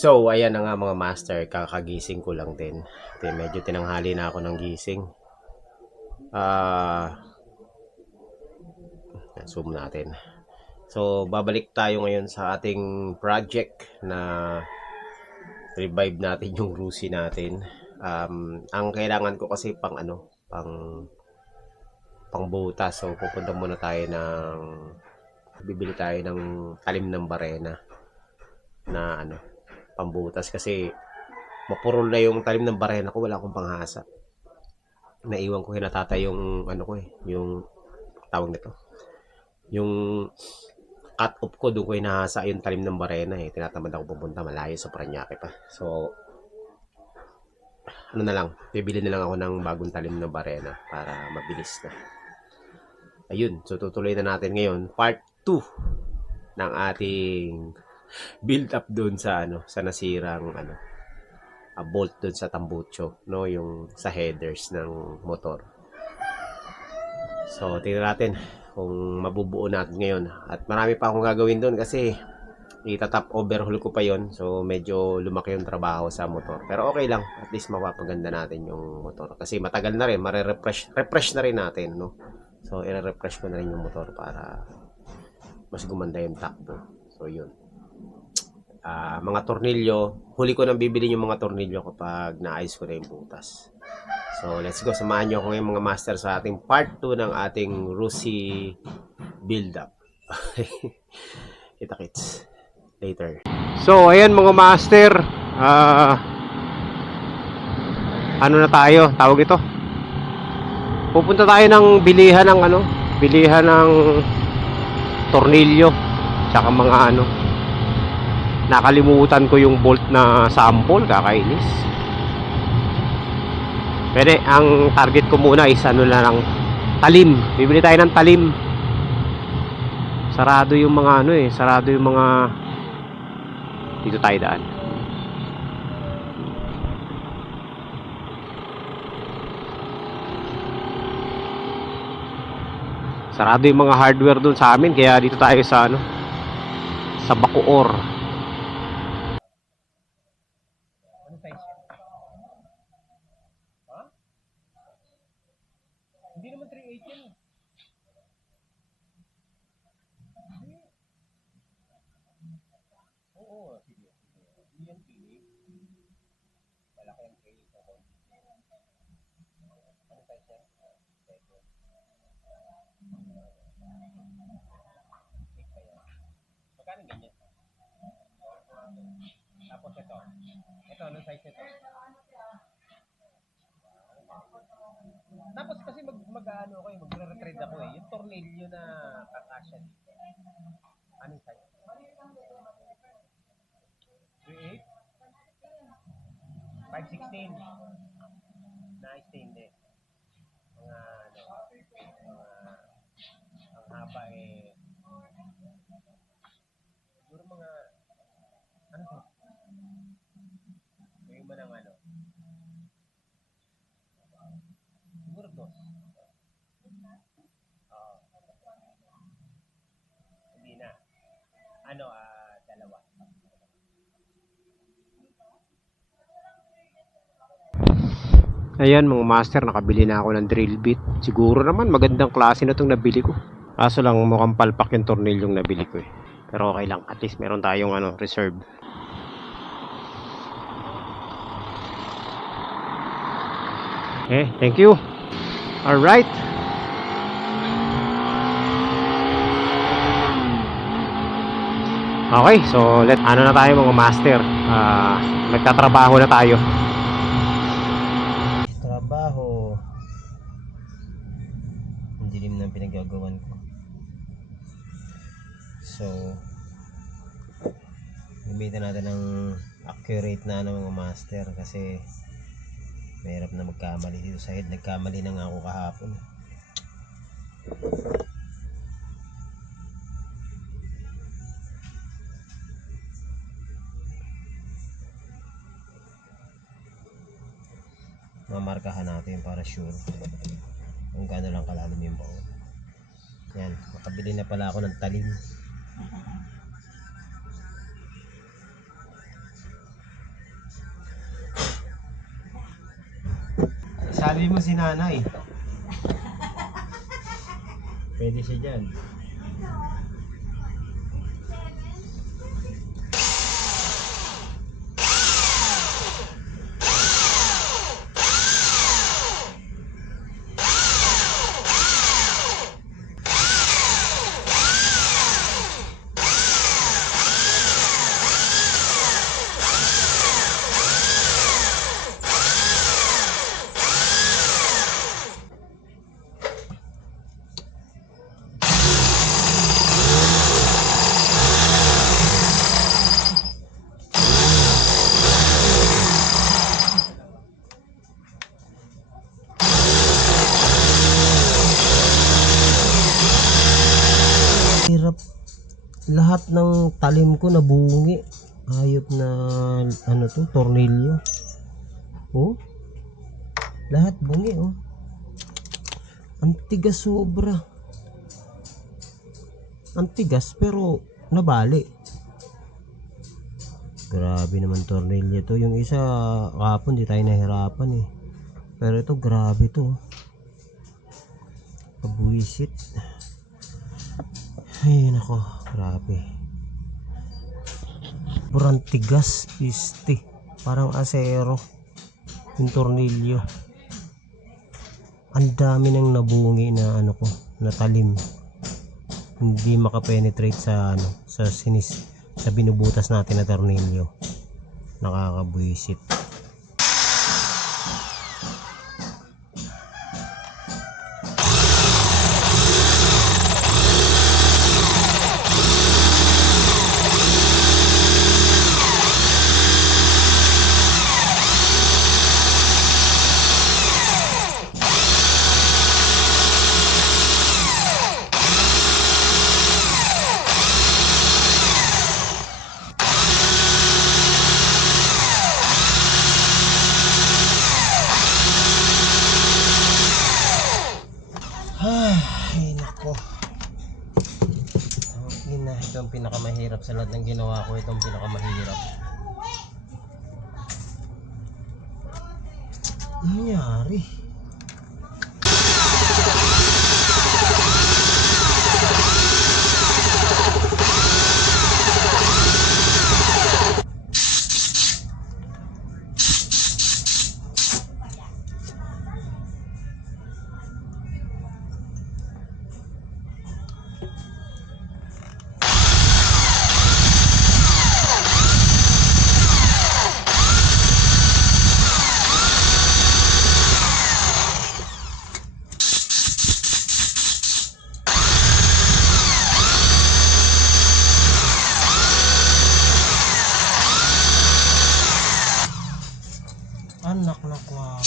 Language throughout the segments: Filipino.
So, ayan na nga mga master, kakagising ko lang din. Medyo tinanghali na ako ng gising. Zoom natin. So, babalik tayo ngayon sa ating project na revive natin yung Rusi natin. Ang kailangan ko kasi pang butas. So, pupunta muna tayo bibili tayo ng talim ng barena na pambutas kasi mapurol na yung talim ng barena ko, wala akong panghasa. Naiwan ko natatay yung yung tawag nito. Yung cut off ko doon ko hinahasa yung talim ng barena eh. Tinatamad ako pupunta malayo sa Parañaque pa. So na lang, bibili na lang ako ng bagong talim ng barena para mabilis na. Ayun, so tutuloy na natin ngayon part 2 ng ating build up doon sa sa nasirang bolt doon sa tambucho, no, yung sa headers ng motor. So tingnan natin kung mabubuo natin ngayon. At marami pa akong gagawin doon kasi itatap overhaul ko pa yon. So medyo lumaki yung trabaho sa motor. Pero okay lang, at least mapapaganda natin yung motor. Kasi matagal na rin, refresh na rin natin, no. So i-refresh ko na rin yung motor para mas gumanda yung takbo. So yun. Mga tornilyo, huli ko nang bibili yung mga tornilyo kapag naayos ko na yung butas. So, let's go. Samahan nyo ako ngayon mga master sa ating part 2 ng ating Rusi build-up. Kita-kits later. So, ayan mga master. Ano na tayo? Tawag ito. Pupunta tayo ng bilihan ng bilihan ng tornilyo. Tsaka mga nakalimutan ko yung bolt na sample. Kakainis. Pero ang target ko muna is lang, talim. Bibili tayo ng talim. Sarado yung mga sarado yung mga dito tayo daan. Sarado yung mga hardware dun sa amin kaya dito tayo sa sa Bacoor. Hindi naman 380 yan. Oo, sige. Hindi yan pili. Malaki ang pili sa konti. Ano size yan? Magkano ganyan? Tapos ito. Ito, anong size ito? Tapos kasi magre-retrade ako eh. Yung tornilyo na kakasya dito. Anong size? 3.8? 5.16? Nice stainless. Mga ang haba eh. Siguro mga, ano to? Yung ba ng siguro dos. Hindi na. Dalawa. Ayan mga master, nakabili na ako ng drill bit. Siguro naman magandang klase na itong nabili ko. Kaso lang mukhang palpak yung tornilyong nabili ko eh. Pero okay lang, at least meron tayong reserve. Okay, thank you. Alright. Okay, so na tayo mga master. Nagtatrabaho na tayo. Trabaho. Ang dilim ng pinagagawan ko. So, gamitin natin ng accurate na mga master kasi mahirap na magkamali dito sa head. Nagkamali na nga ako kahapon. Mamarkahan natin para sure kung gaano lang kalalim yung baon. Yan, makabili na pala ako ng talim. Dali mo si nanay. Pwede siya dyan. Hirap. Lahat ng talim ko nabungi. Hayop na ano to, tornilyo. Oh. Lahat bungi oh. Ang tigas sobra. Ang tigas pero nabali. Grabe naman tornilyo to. Yung isa kapon di tayo nahirapan eh. Pero ito grabe to. Pabuisit. Ay nako, grabe. Purang tigas, piste. Parang asero. Yung tornilyo. Ang dami nang nabungi na ano ko, na talim. Hindi makapenetrate sa ano, sa binubutas natin na tornilyo. Nakakabuisit. Ay nako. Okay na, ito ang pinakamahirap sa lahat ng ginawa ko. Ito ang pinakamahirap. Ano nangyari? Anak na kwa.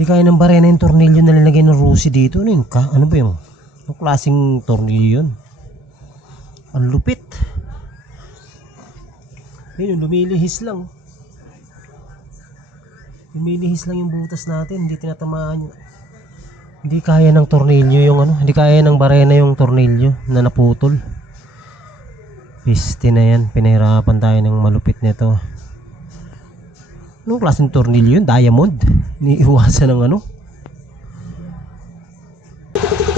Di kaya ng barena yung tornilyo na nilagay ng Rusi dito. Ano yun ka? Ano ba yung? Anong klaseng tornilyo yun? Ang lupit. Ayun, lumilihis lang. Lumilihis lang yung butas natin. Hindi tinatamaan yun. Hindi kaya ng tornilyo yung ano. Hindi kaya ng barena yung tornilyo na naputol. Piste na yan. Pinahirapan tayo ng malupit nito. Anong klaseng tornilyo yun? Diamond? Iniiwasan ng ano?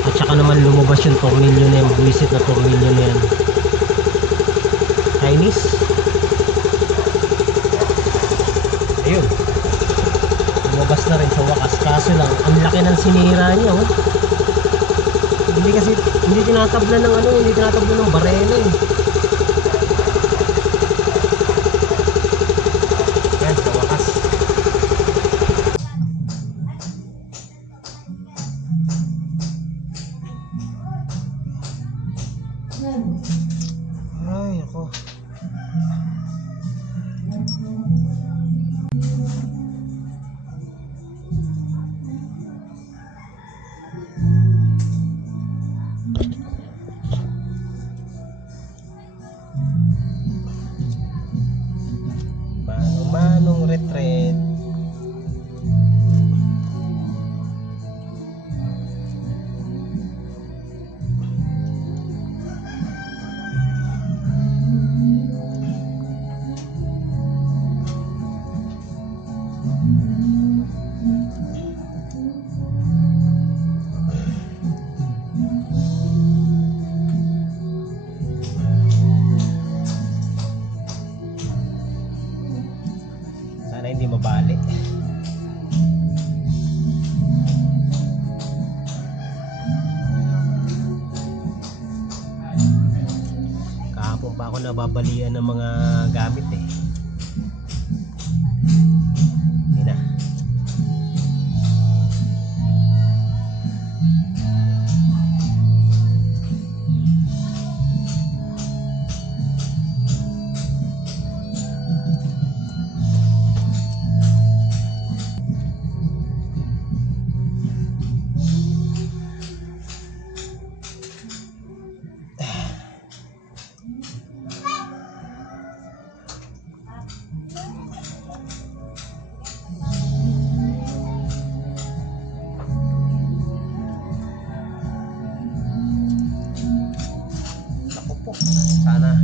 At saka naman lumabas yung tornilyo na yan. Buisit na tornilyo na yan. Chinese. Ayun. Lumabas na rin sa wakas. Kaso lang, ang laki ng sinira niya oh. Hindi tinatabla ng ano, hindi tinatabla ng barena eh. Yan, sa wakas. Ay, ako. Manong retreat. Doon pa ako nababalian ng mga gamit eh. Hindi na. Sana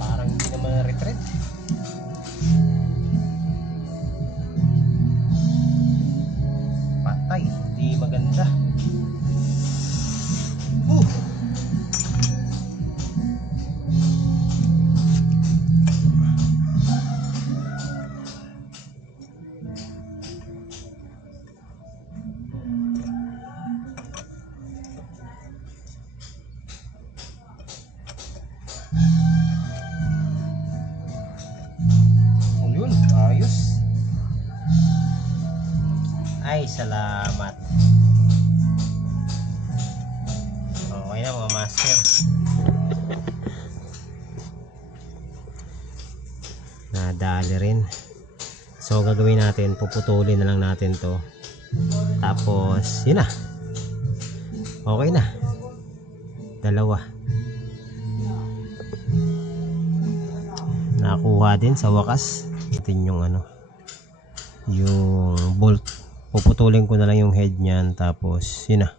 parang hindi naman na-retreat. Patay, hindi maganda. Yun, ayos. Ay, salamat. Okay na mga master. Nadali rin. So gagawin natin, puputulin na lang natin to. Tapos, yun na. Okay na. Dalawa. Nakuha din sa wakas. Natin yung ano, yung bolt. Puputulin ko na lang yung head niyan. Tapos, yun na.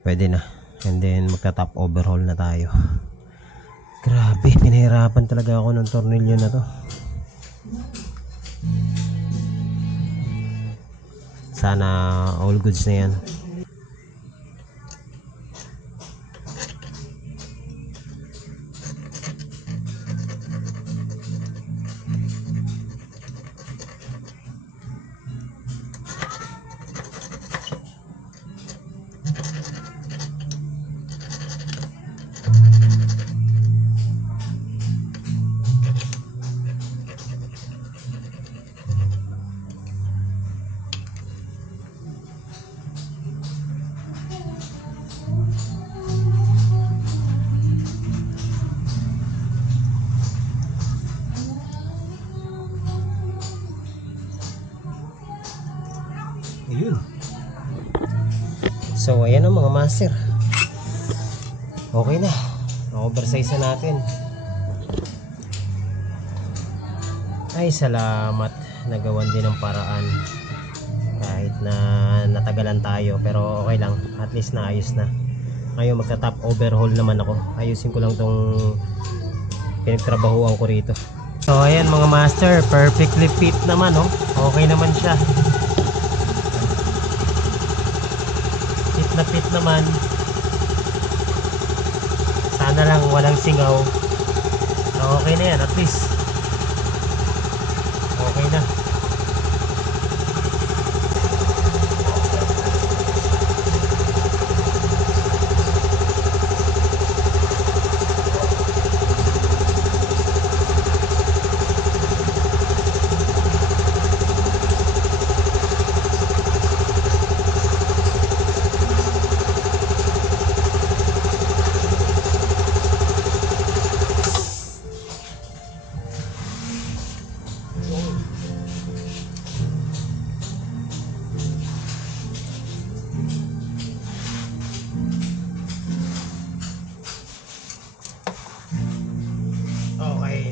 Pwede na. And then, magta-top overhaul na tayo. Grabe, pinahirapan talaga ako ng tornilyo na to. Sana all goods na yan. Ayun. So ayan ang mga master. Okay na. Oversize na natin. Ay salamat. Nagawan din ng paraan. Kahit na natagalan tayo. Pero okay lang. At least naayos na. Ngayon magta-top overhaul naman ako. Ayusin ko lang tong pinagtrabahuan ko rito. So ayan mga master. Perfectly fit naman oh. Okay naman siya. Na fit naman. Sana lang walang singaw. Okay na yan, at least okay na.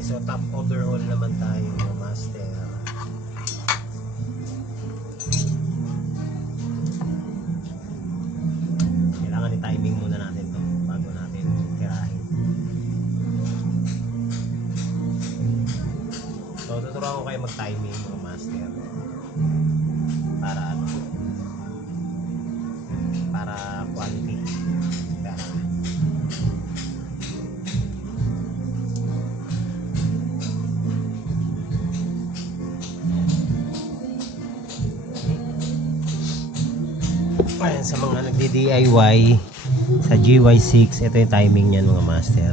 So top overhaul naman tayo mga master. Kailangan i-timing muna natin to bago natin tirahin. So tuturuan ko kayo mag-timing mga master. Para ano? Para quality. Para Ayan, sa mga nagdi-DIY sa GY6, ito yung timing niyan mga master.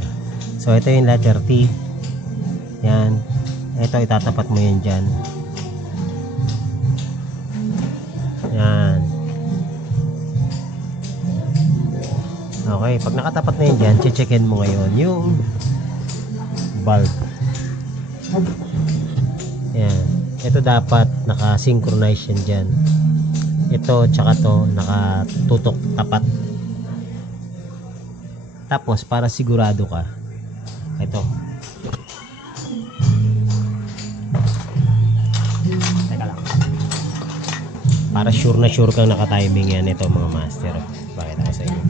So ito yung letter T. Yan. Ito itatapat mo yan dyan. Yan. Okay, pag nakatapat na yan dyan, checkin mo ngayon yung bulb. Yan. Ito dapat naka-synchronize yan dyan. Ito tsaka to nakatutok tapat. Tapos para sigurado ka, ito. Teka lang. Para sure na sure kang naka-timing yan ito mga master. Bakit ako sa inyo?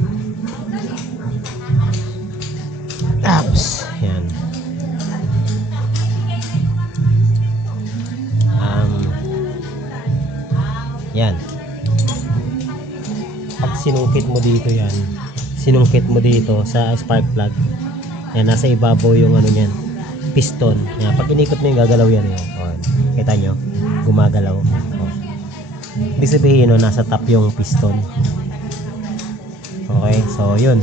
Tapos, yan. Yan. Pag sinungkit mo dito yan, sinungkit mo dito sa spark plug, yan, nasa ibabaw yung ano yan, piston. Yan, pag inikot mo yung gagalaw yan yun. O, kita nyo, gumagalaw. O. Ibig sabihin, no, nasa top yung piston. Okay, so yun.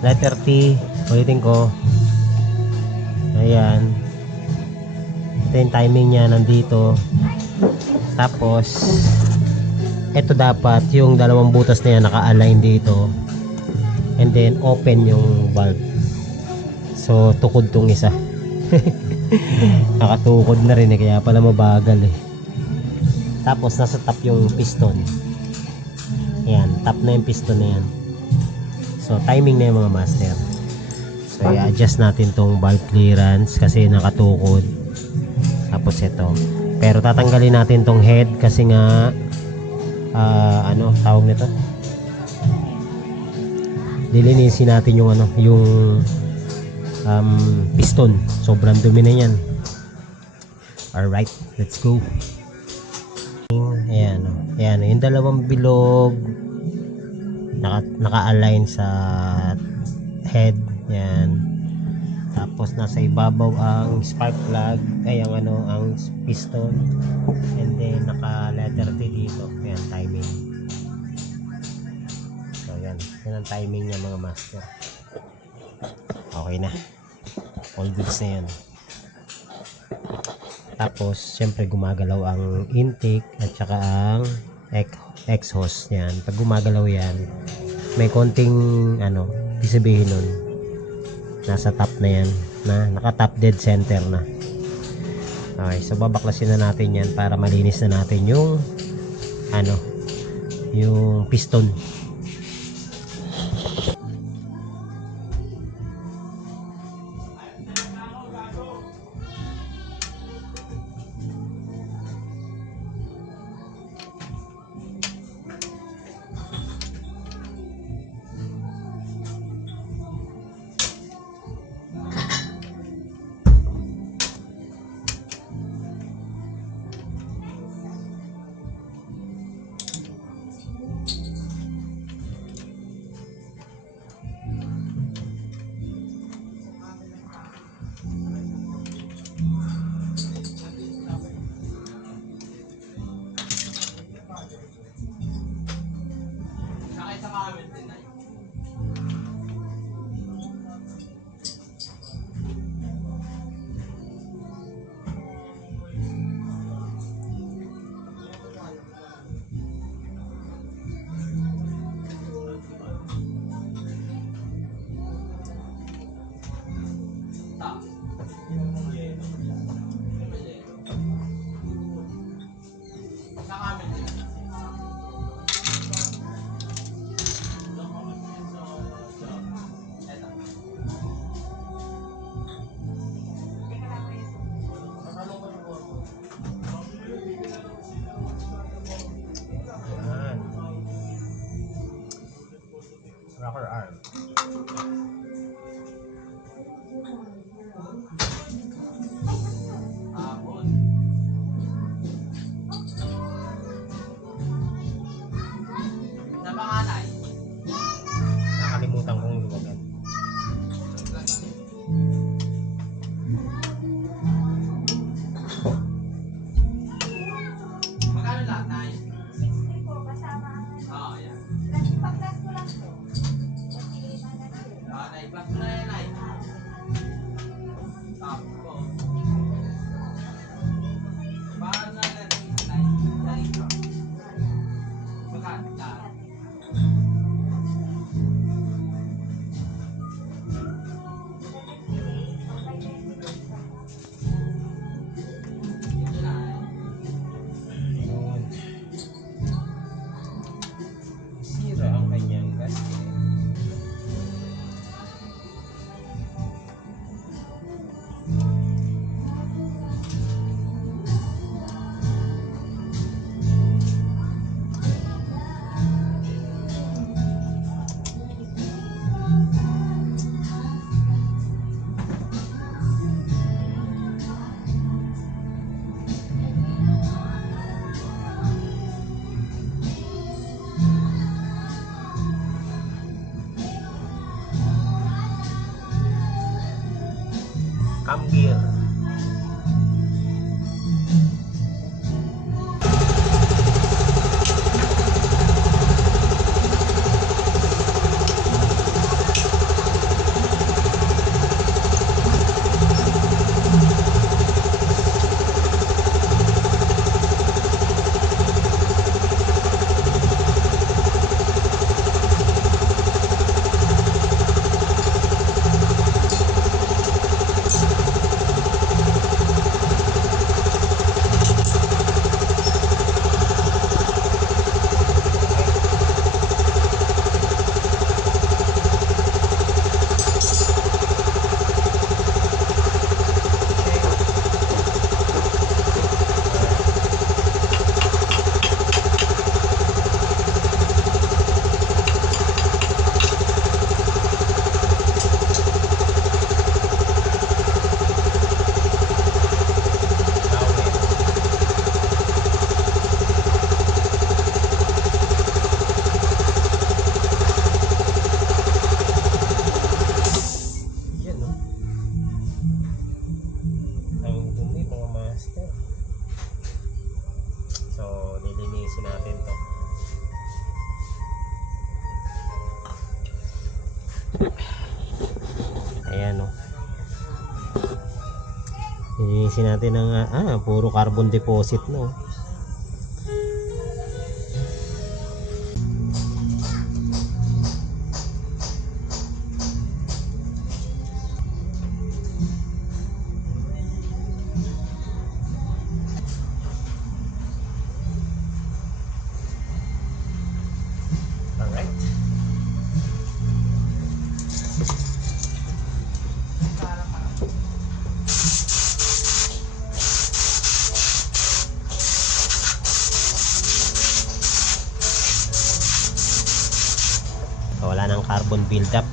Letter T, ulitin ko. Ayan. Ito yung timing niya nandito. Tapos, ito dapat yung dalawang butas na yan naka-align dito, and then open yung valve. So tukod tong isa. Nakatukod na rin kaya pala mabagal Tapos nasa top yung piston. Ayan, top na yung piston na yan. So timing na yung mga master. So i-adjust natin tong valve clearance kasi nakatukod. Tapos ito, pero tatanggalin natin tong head kasi nga ano tawag nito, lilinisin natin yung ano, yung piston, sobrang dumi na yan. Alright, let's go. Ayan, ayan yung dalawang bilog naka-align sa head. Yan. Tapos nasa ibabaw ang spark plug, ay ang ano, ang piston, and then naka letter T dito. Ayan, timing. So yan, yan ang timing niya mga master. Okay na, all goods na yan. Tapos syempre gumagalaw ang intake at saka ang exhaust. Yan, pag gumagalaw yan, may konting ano, ibig sabihin nun, nasa top na yan, na naka top dead center na. Okay, so babaklasin na natin yan para malinis na natin yung ano, yung piston. Rocker arm. Nakalimutan kong luwagan. Magkano lahat, Nay? 60 po kasama ang... Oo, yan. natin to. Ayan, oh. Linisin natin ng puro carbon deposit, no. Alright. So, wala nang carbon buildup.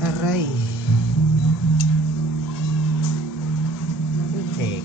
Aray. Okay.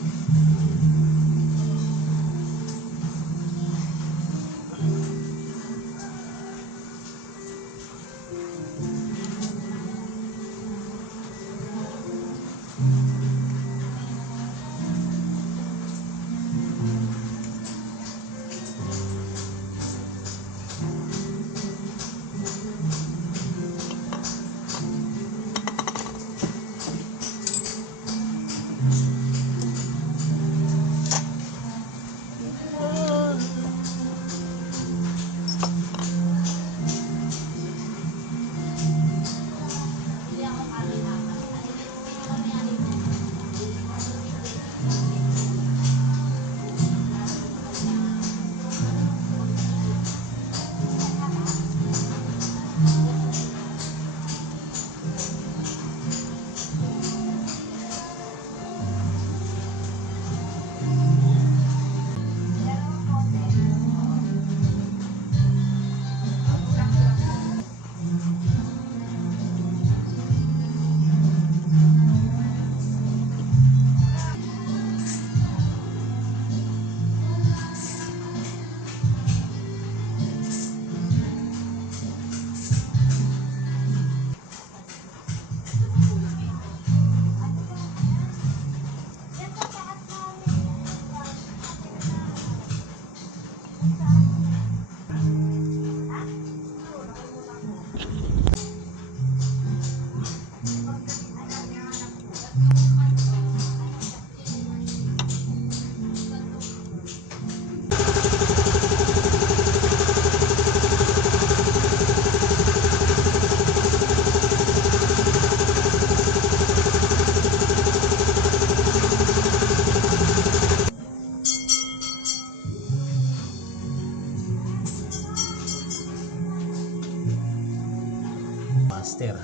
master.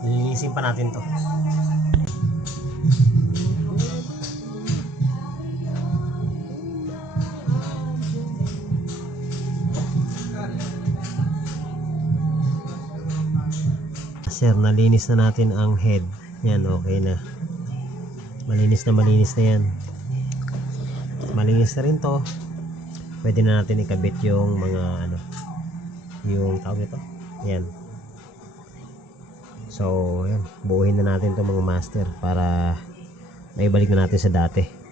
Lilinisin pa natin to. Sir, nalinis na natin ang head. Yan, okay na. Malinis na yan. Malinis na rin to. Pwede na natin ikabit yung mga yung tawag nito. Yan. So, yan. Buuhin na natin itong mga master para maibalik na natin sa dati.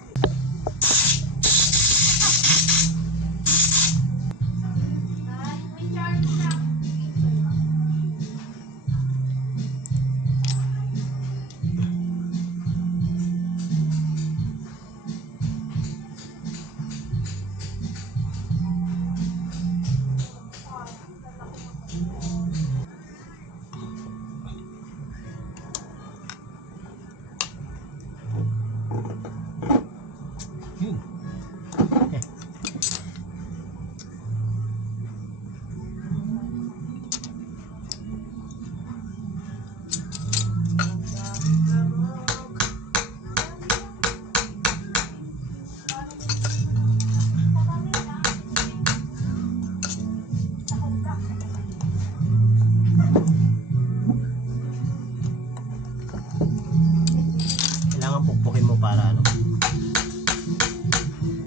Pukpukin mo para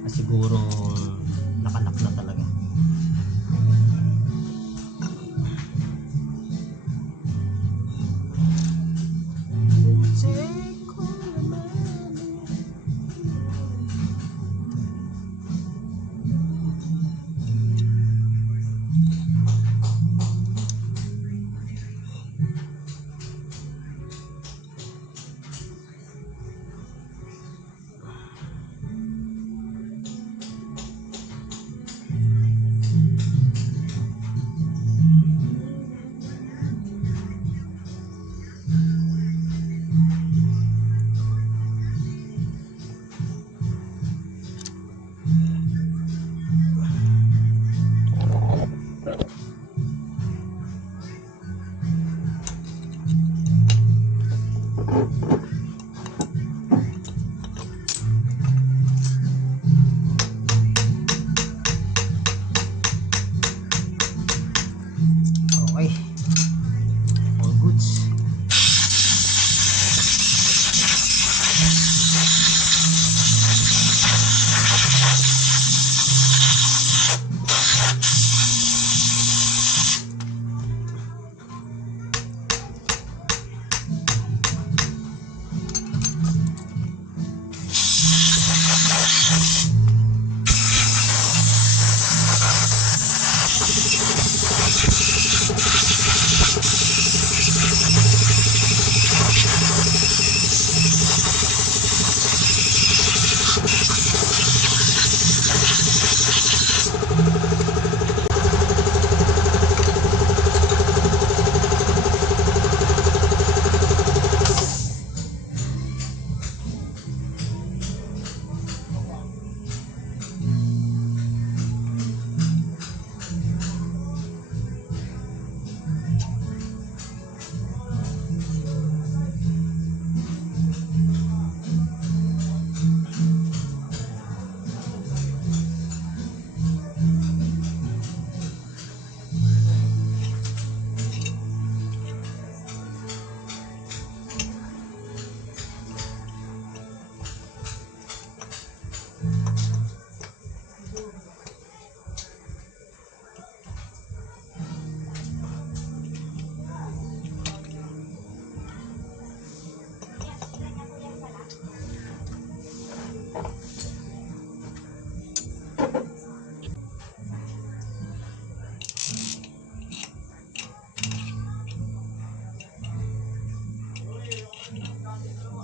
siguro nakalak na talaga. Okay. All goods.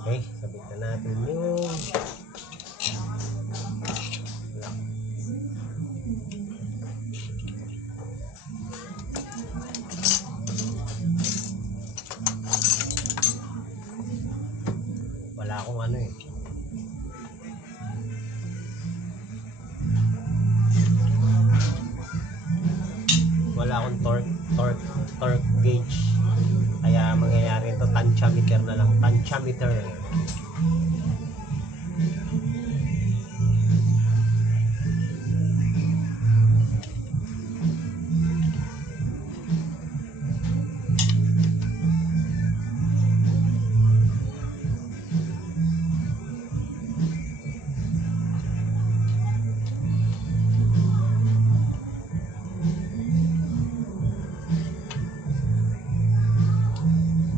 Okay, sabit na natin yung lock. Wala akong wala akong torque gauge. Kaya mangyayari ito, tansyameter na lang. Tansyameter.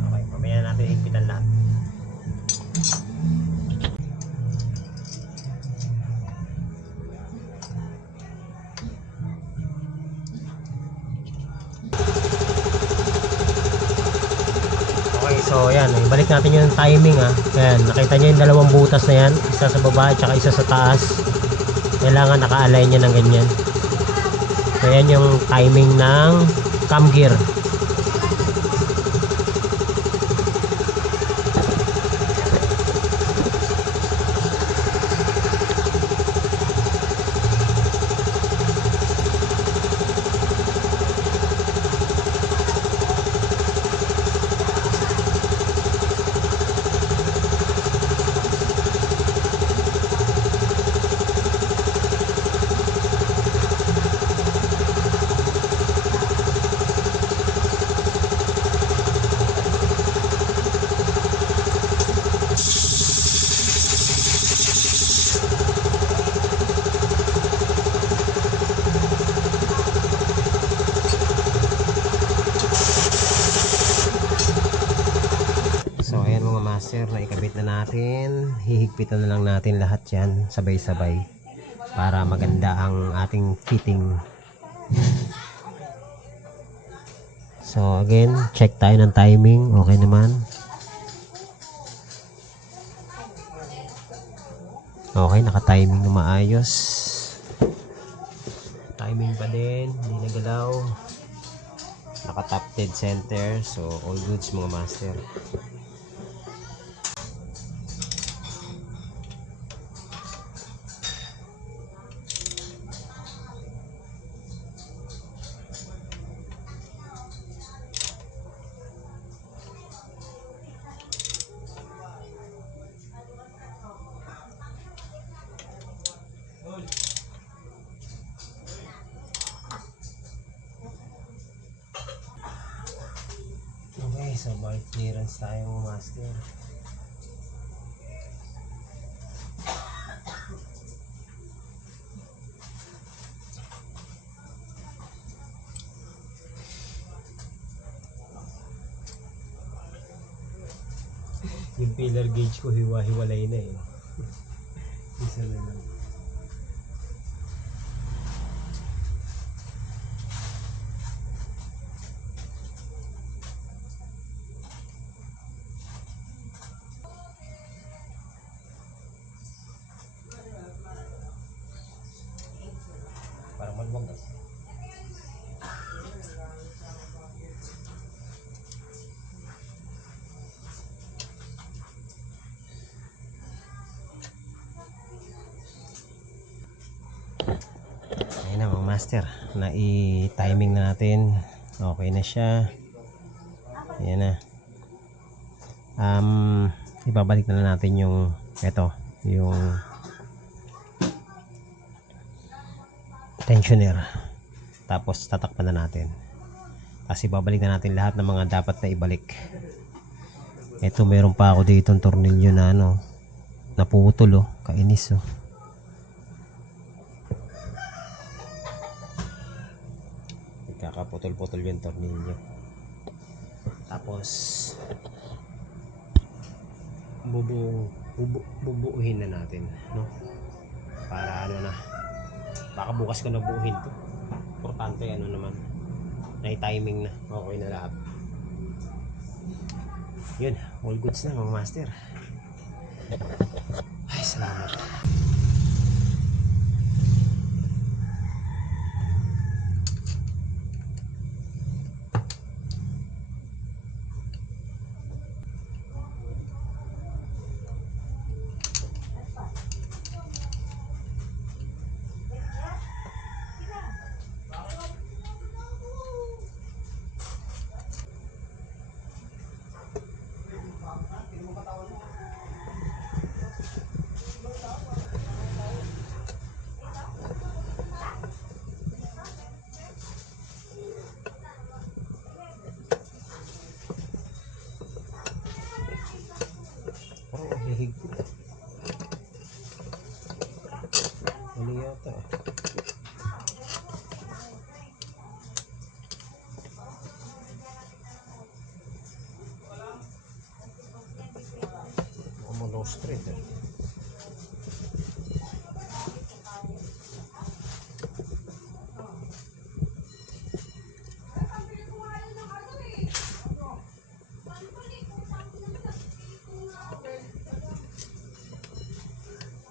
Okay, mamaya natin higpitan lahat. Okay, so yan, ibalik natin yung timing ha. Ayan, nakita nyo yung dalawang butas na yan, isa sa baba at saka isa sa taas. Kailangan naka-align yan ng ganyan. So yan yung timing ng cam gear. So ayan mga master, na ikabit na natin. Hihigpitan na lang natin lahat yan sabay-sabay para maganda ang ating fitting. So again, check tayo ng timing. Okay naman. Okay, naka-timing na maayos. Timing pa din, hindi nagalaw. Naka-top dead center. So all goods mga master. Okay, so bulk clearance tayo mga master. Yung pillar gauge ko hiwa-hiwalay na eh. Isa na lang. Parang malwag ah. Ayun na mga master, na-i-timing na natin. Okay na siya. Ayan na. Ibabalik na lang natin yung yung tensioner. Tapos tatakpan na natin. Kasi babalik na natin lahat ng mga dapat na ibalik. Ito, meron pa ako dito ng tornilyo na naputol kainis Kakaputol-putol yung tornilyo. Tapos bubuuhin na natin, no? Para na, baka bukas ko na buuhin to. Importante naman, na-timing na, okay na lahat. Yun, all goods na mga master. Ay, salamat. Parang hihigpit. Mali yata eh. Low straight eh.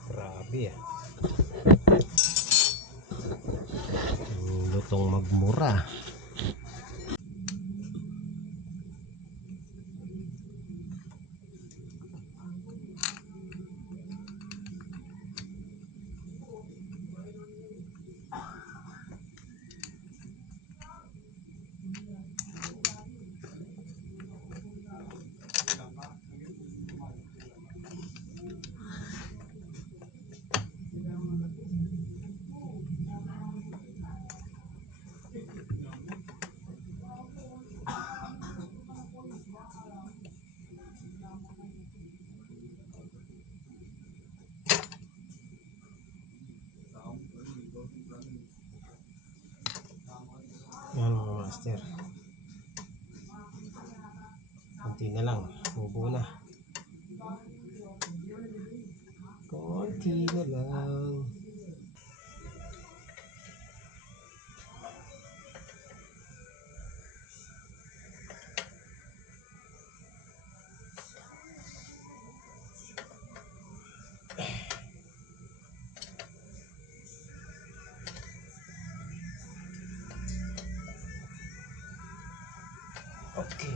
Grabe eh. Lutong magmura. Yan mga master. Konti na lang. Bubo na. Konti na lang. Okay.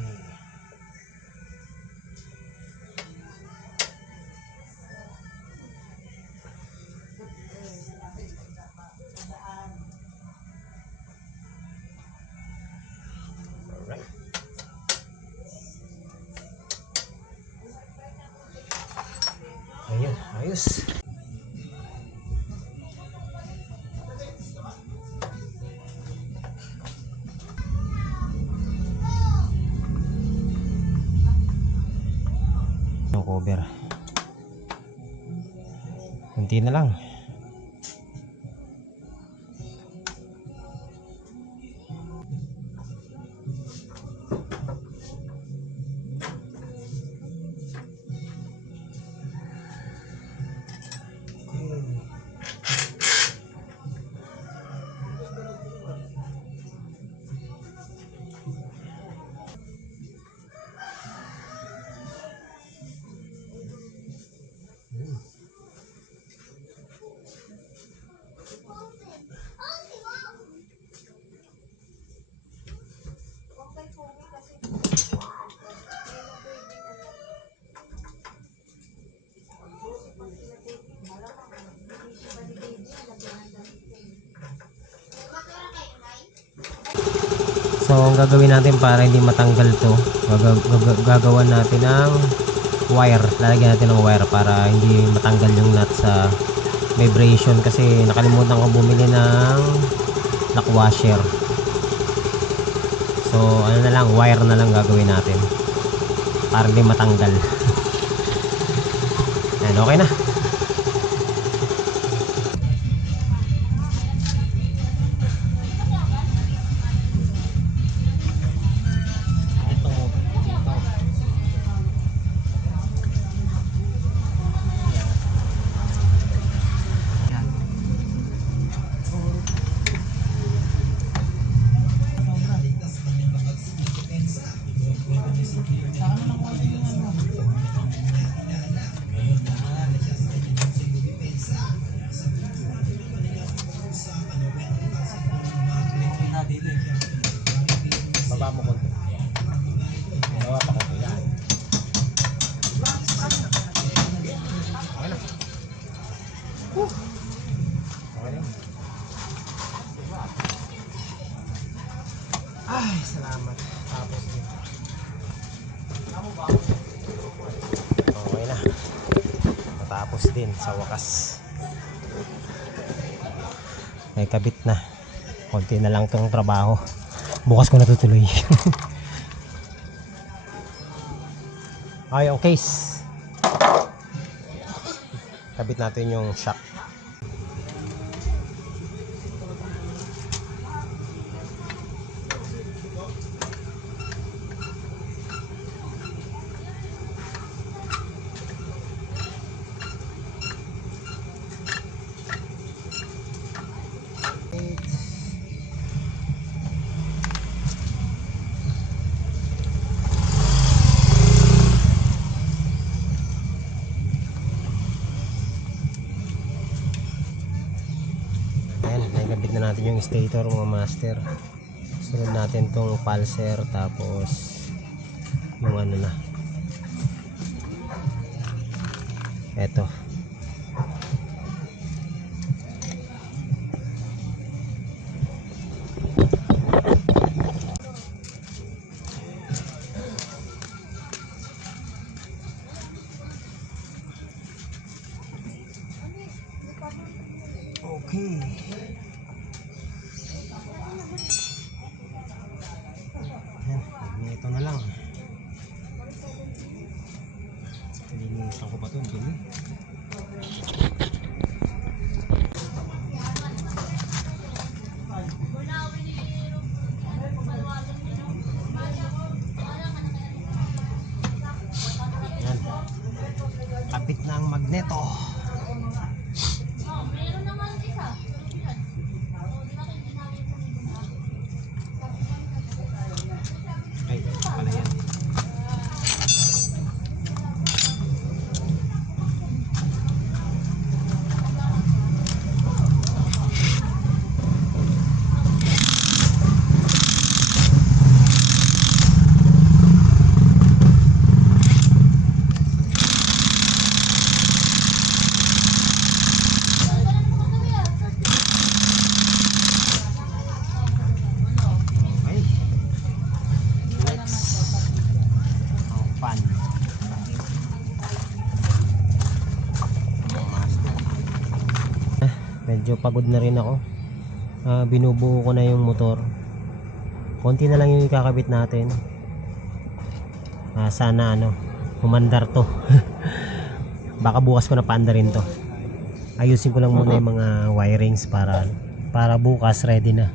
Alright. Ayan, ayos. Yung cover. Kunti na lang. So ang gagawin natin para hindi matanggal to, gagawan natin ng wire. Lalagyan natin ng wire para hindi matanggal yung nut sa vibration, kasi nakalimutan ko bumili ng lock washer. So ano na lang, wire na lang gagawin natin para hindi matanggal. Yan, okay na. Baba mo konti. Baba pa konti. Yan. Okay na. Okay na. Ay, salamat. Tapos yun. Tapos din sa wakas may kabit na. Konti na lang tong trabaho. Bukas ko natutuloy. Ay, yung case. Kabit natin yung shock. Nagabit na natin yung stator mga master. Sunod natin tong pulser, tapos yung ano na eto. Okay. Ito na lang. Linisan ko pa ito. Dumi. Yan. Kapit na ang magneto. Ay, pala yan. Medyo pagod na rin ako. Binubuo ko na yung motor. Konti na lang yung ikakabit natin. Sana humandar to. Baka bukas ko na paanda rin to. Ayusin ko lang muna yung mga wirings para bukas ready na.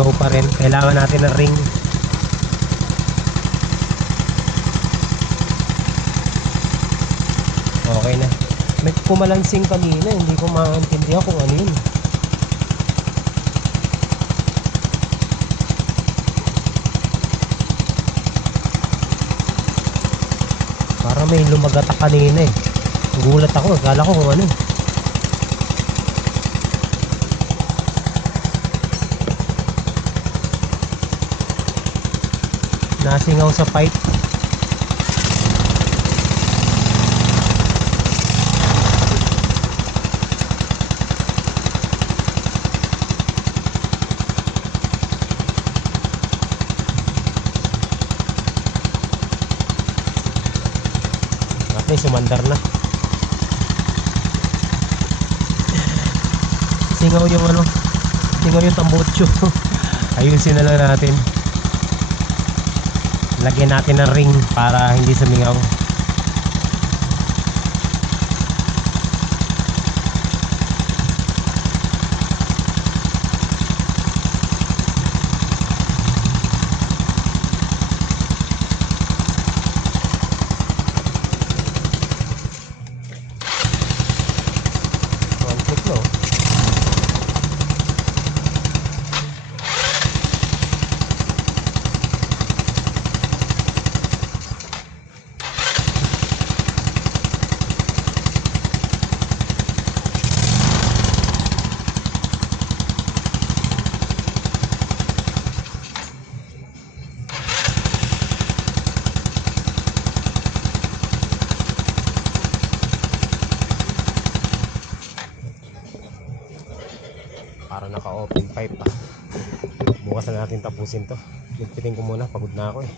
Nasingaw pa rin. Kailangan natin ng ring. Okay na. May pumalansing kanina. Hindi ko maintindihan kung ano yun. Parang may lumagatak kanina eh. Gulat ako. Akala ko kung ano. Nasingaw sa pipe. At sumandar na. Singaw yung ano. Singaw yung tambutso. Ayusin na lang natin. Lagyan natin ng ring para hindi sumingaw. One click no. Para naka-open pipe pa. Bukas na natin tapusin to. Ligpitin ko muna, pagod na ako eh.